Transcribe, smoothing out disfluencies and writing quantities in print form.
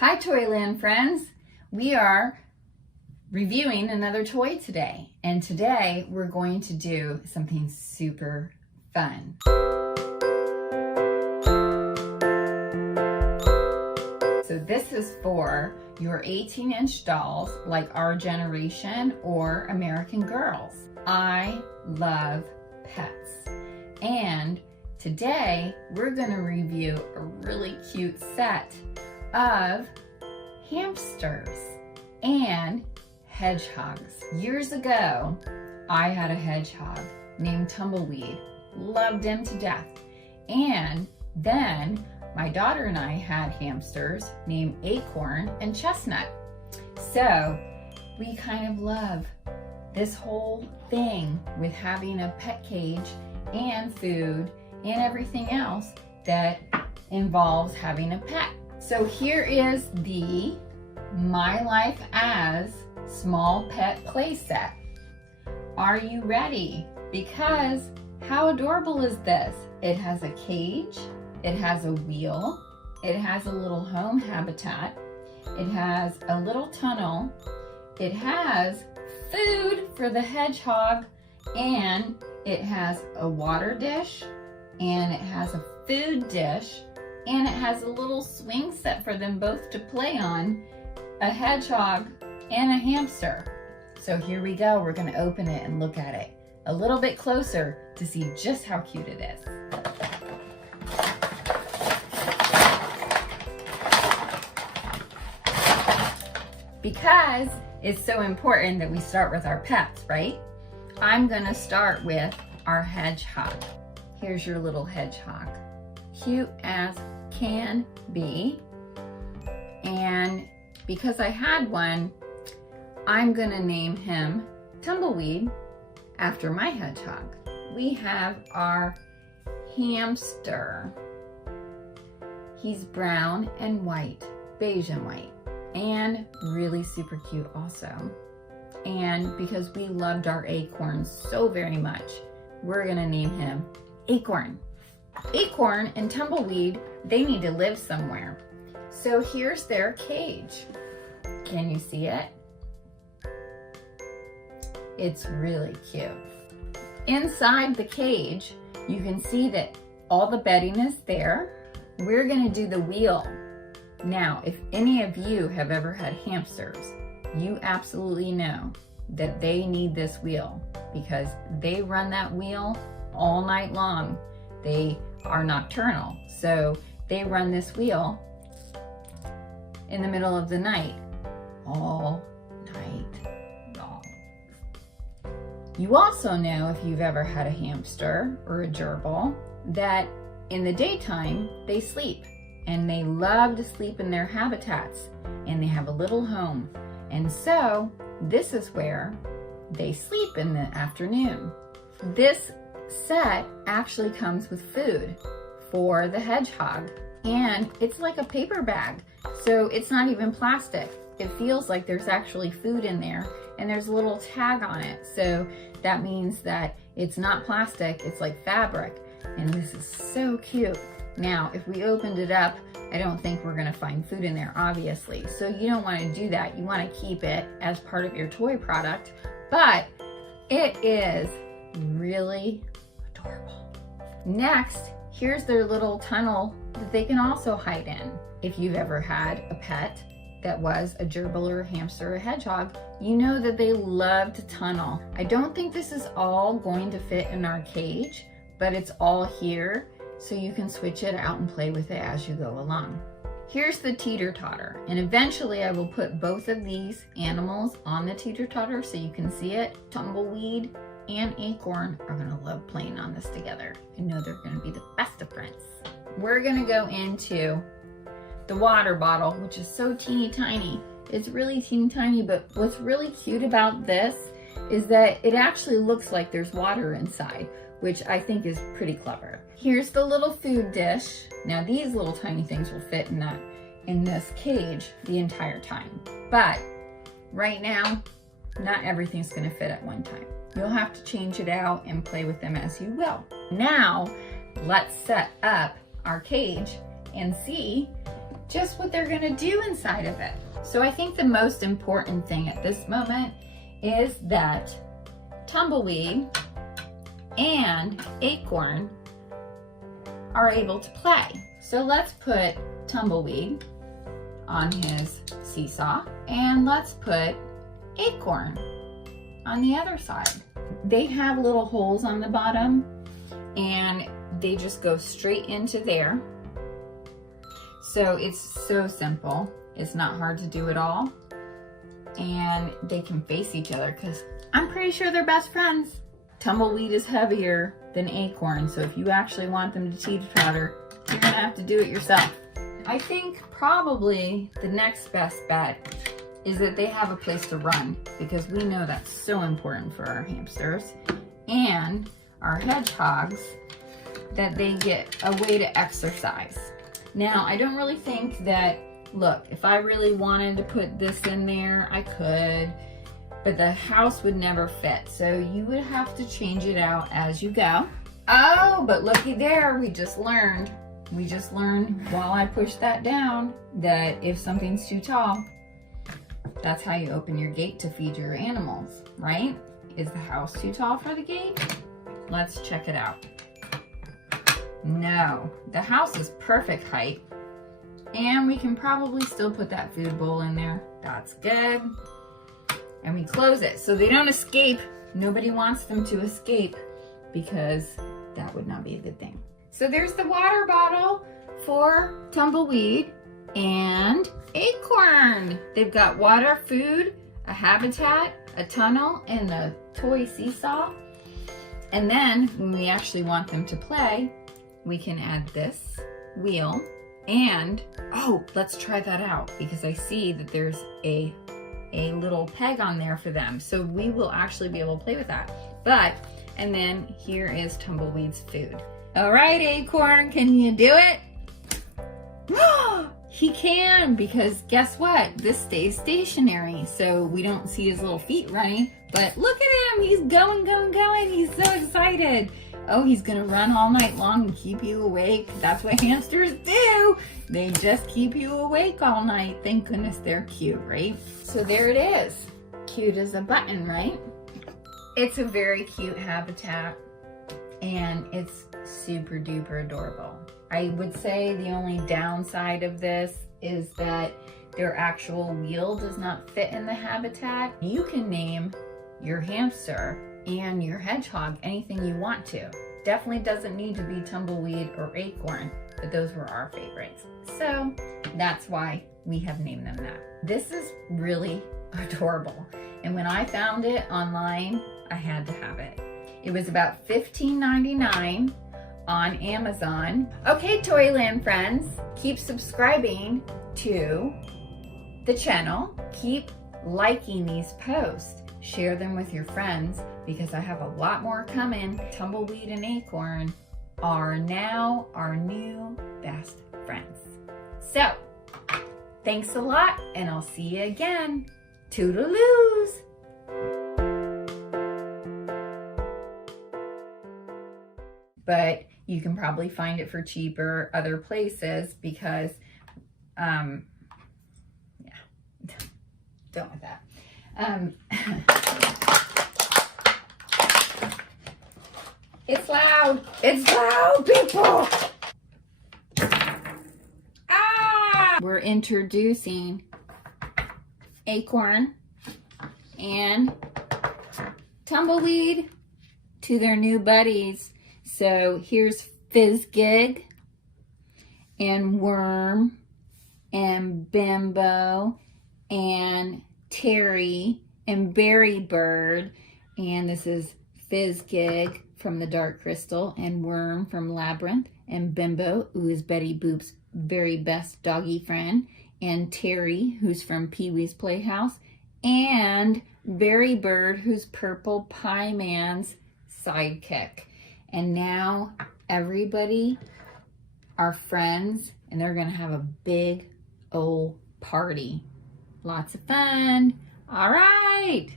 Hi Toyland friends! We are reviewing another toy today, and today we're going to do something super fun. So this is for your 18-inch dolls like our generation or American Girls. I love pets, and today we're going to review a really cute set of hamsters and hedgehogs. Years ago, I had a hedgehog named Tumbleweed. Loved him to death. And then my daughter and I had hamsters named Acorn and Chestnut. So we kind of love this whole thing with having a pet cage and food and everything else that involves having a pet. So here is the My Life as Small Pet Playset. Are you ready? Because how adorable is this? It has a cage, it has a wheel, it has a little home habitat, it has a little tunnel, it has food for the hedgehog, and it has a water dish, and it has a food dish, and it has a little swing set for them both to play on, a hedgehog and a hamster. So here we go. We're going to open it and look at it a little bit closer to see just how cute it is. Because it's so important that we start with our pets, right? I'm going to start with our hedgehog. Here's your little hedgehog. Cute as can be. And because I had one, I'm gonna name him Tumbleweed after my hedgehog. We have our hamster. He's brown and white, beige and white, and really super cute also. And because we loved our acorns so very much, we're gonna name him Acorn. Acorn and Tumbleweed, they need to live somewhere. So here's their cage. Can you see it? It's really cute. Inside the cage, you can see that all the bedding is there. We're gonna do the wheel. Now, if any of you have ever had hamsters, you absolutely know that they need this wheel because they run that wheel all night long. They are nocturnal, so they run this wheel in the middle of the night, all night long. You also know, if you've ever had a hamster or a gerbil, that in the daytime they sleep, and they love to sleep in their habitats, and they have a little home. And so this is where they sleep in the afternoon. This set actually comes with food for the hedgehog, and it's like a paper bag, so it's not even plastic. It feels like there's actually food in there, and there's a little tag on it, so that means that it's not plastic, it's like fabric, and this is so cute. Now, if we opened it up, I don't think we're gonna find food in there, obviously, so you don't want to do that. You want to keep it as part of your toy product, but it is really adorable. Next, here's their little tunnel that they can also hide in. If you've ever had a pet that was a gerbil or a hamster or a hedgehog, you know that they love to tunnel. I don't think this is all going to fit in our cage, but it's all here, so you can switch it out and play with it as you go along. Here's the Teeter Totter, and eventually I will put both of these animals on the Teeter Totter so you can see it. Tumbleweed and Acorn are gonna love playing on this together. I know they're gonna be the best of friends. We're gonna go into the water bottle, which is so teeny tiny. It's really teeny tiny, but what's really cute about this is that it actually looks like there's water inside, which I think is pretty clever. Here's the little food dish. Now these little tiny things will fit in this cage the entire time. But right now, not everything's gonna fit at one time. You'll have to change it out and play with them as you will. Now, let's set up our cage and see just what they're gonna do inside of it. So I think the most important thing at this moment is that Tumbleweed and Acorn are able to play. So let's put Tumbleweed on his seesaw and let's put Acorn on the other side. They have little holes on the bottom and they just go straight into there. So it's so simple. It's not hard to do at all. And they can face each other because I'm pretty sure they're best friends. Tumbleweed is heavier than Acorn, so if you actually want them to teeter totter, you're gonna have to do it yourself. I think probably the next best bet is that they have a place to run, because we know that's so important for our hamsters and our hedgehogs, that they get a way to exercise. Now, I don't really think that, look, if I really wanted to put this in there, I could, but the house would never fit. So you would have to change it out as you go. Oh, but looky there, we just learned while I pushed that down that if something's too tall, that's how you open your gate to feed your animals, right? Is the house too tall for the gate? Let's check it out. No, the house is perfect height, and we can probably still put that food bowl in there. That's good. And we close it so they don't escape. Nobody wants them to escape because that would not be a good thing. So there's the water bottle for Tumbleweed and Acorn. They've got water, food, a habitat, a tunnel, and a toy seesaw. And then when we actually want them to play, we can add this wheel and, oh, let's try that out because I see that there's a little peg on there for them. So we will actually be able to play with that. And then here is Tumbleweed's food. All right, Acorn, can you do it? He can, because guess what? This stays stationary, so we don't see his little feet running, but look at him, he's going, going, going. He's so excited. Oh, he's gonna run all night long and keep you awake. That's what hamsters do. They just keep you awake all night. Thank goodness they're cute, right? So there it is. Cute as a button, right? It's a very cute habitat and it's super duper adorable. I would say the only downside of this is that their actual wheel does not fit in the habitat. You can name your hamster and your hedgehog anything you want to. Definitely doesn't need to be Tumbleweed or Acorn, but those were our favorites. So that's why we have named them that. This is really adorable. And when I found it online, I had to have it. It was about $15.99 on Amazon. Okay, Toyland friends, keep subscribing to the channel. Keep liking these posts. Share them with your friends because I have a lot more coming. Tumbleweed and Acorn are now our new best friends. So, thanks a lot and I'll see you again. Toodaloos! But you can probably find it for cheaper other places because, yeah, done with that. It's loud. It's loud, people. Ah! We're introducing Acorn and Tumbleweed to their new buddies. So here's Fizzgig and Worm and Bimbo and Terry and Berry Bird, and this is Fizzgig from the Dark Crystal and Worm from Labyrinth, and Bimbo, who is Betty Boop's very best doggy friend, and Terry, who's from Pee-wee's Playhouse, and Berry Bird, who's Purple Pie Man's sidekick. And now everybody are friends and they're gonna have a big old party. Lots of fun. All right.